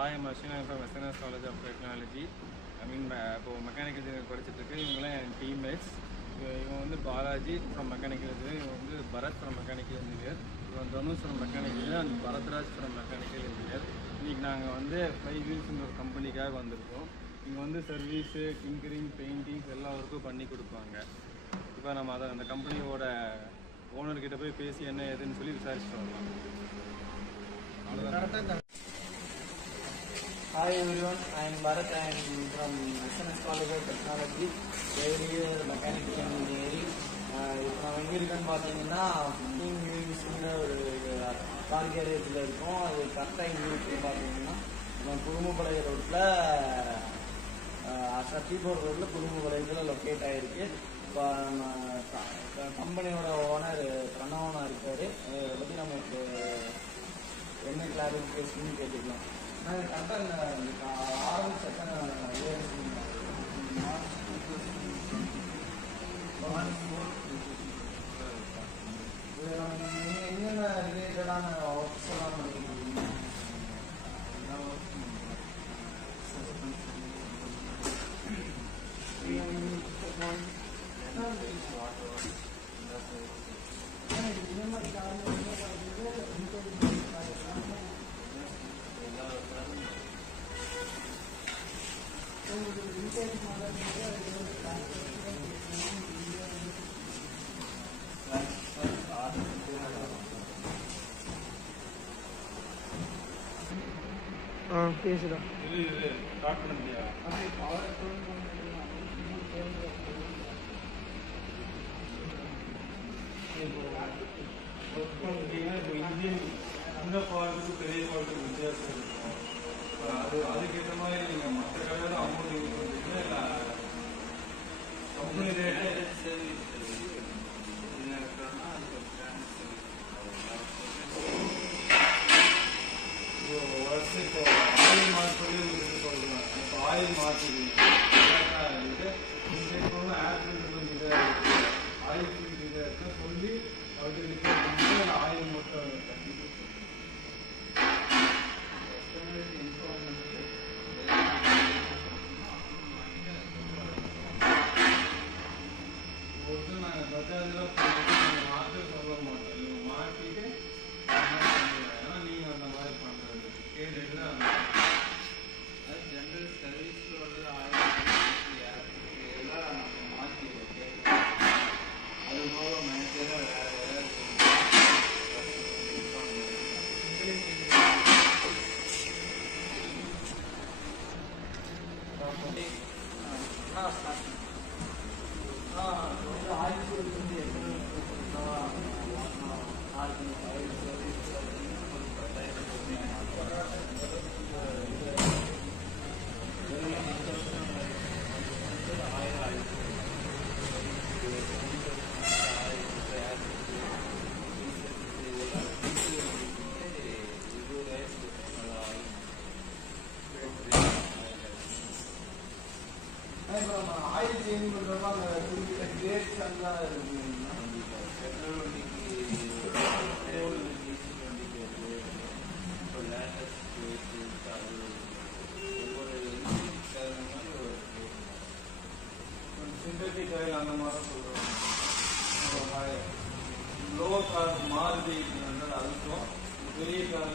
Hi, I'm Ashwin from SNS College of Technology. இப்போ mechanical engineering படிச்சுட்ருக்கேன். இவங்களாம் என் teammates. இவங்க வந்து பாலாஜி ஃப்ரம் மெக்கானிக்கல் இன்ஜினியர், இவங்க வந்து பரத் ஃப்ரம் மெக்கானிக்கல் இன்ஜினியர், இவன் Dhanush from mechanical engineer and Bharathraj from mechanical engineer. இன்றைக்கி நாங்கள் வந்து 5 வீல்ஸ்ன்ற ஒரு கம்பெனிக்காக வந்திருக்கோம். இங்கே வந்து சர்வீஸு, டிங்கரிங், பெயிண்டிங்ஸ் எல்லா ஒர்க்கும் பண்ணி கொடுப்பாங்க. இப்போ நம்ம அதை அந்த கம்பெனியோட ஓனர்கிட்ட போய் பேசி என்ன ஏதுன்னு சொல்லி விசாரிச்சுட்டு வரலாம். அவ்வளோதான். Hi everyone, I am Bharat. I am from SNS College of Technology, third year Mechanical Engineering. இப்போ நம்ம எங்கே இருக்குன்னு பார்த்தீங்கன்னா யூனிவர்சிட்டியில் ஒரு கார் கேரேஜில் இருக்கோம். அது கரெக்டாக எங்கே இருக்குன்னு பார்த்தீங்கன்னா நம்ம குடும்பப்படை ரோட்டில் சத்திபோர் ரோட்டில் குடும்பப்படையில் லொக்கேட் ஆகிருக்கு. இப்போ நம்ம கம்பெனியோட ஓனர் பிரணவனா இருக்கார். அதை பற்றி நமக்கு என்ன கிளாரிஃபிகேஷன் கேட்டுக்கலாம். நான் கரெக்டாக இந்த ஆரம்பிச்சேன் நீங்கள் என்னென்ன ரிலேட்டடான ஒர்க்ஸ் எல்லாம் பண்ணிக்கிறீங்க? பேசுதா ஸ்டார்ட் பண்ணியா? இப்போ இன்ஜின் இந்த ஃபால்ட்டுக்கு பெரிய ஃபால்ட்டுக்கு வித்தியாசம் இருக்கும். அதுக்கேற்ற மாதிரி நீங்கள் மற்ற கடையில் அமௌண்ட் யூஸ் பண்ணுறீங்களா இல்லை கம்பெனி ரேட்டு? இப்போ ஆயில் மாற்றி சொல்லுவேன். இப்போ ஆயில் மாற்றிடுவீங்க ஏர் ஃபில்டர் கொஞ்சம் இதாக இருக்குது, ஆயில் ஃபில்டர் இதாக இருக்குன்னு சொல்லி அவருக்கு ஆயில் மட்டும் கட்டி நாங்கள் பஜாஜில் மாற்ற சொல்ல மாட்டோம். இவங்க மாற்றிட்டு ஏன்னா நீங்கள் அந்த மாதிரி பண்ணுறது கேட்டுட்டு அது ஜென்ரல் சர்வீஸோட எல்லாம் மாற்றி அது போக மேனேஜராக வேறு ஆயில் சேஞ்ச் பண்ணுறப்ப அந்த குறிப்பிட்ட கிரேட்ஸ் எல்லாம் இருக்குது. பெட்ரோல் வண்டிக்கு வண்டிக்கு வருது. இப்போ லேட்டஸ்ட் அது ஒவ்வொரு தகுந்த மாதிரி ஒரு சிந்தட்டிக் ஆயில் அந்த மாதிரி சொல்கிறோம். லோ கார் மாறுதி அதுக்கும் பெரிய கார்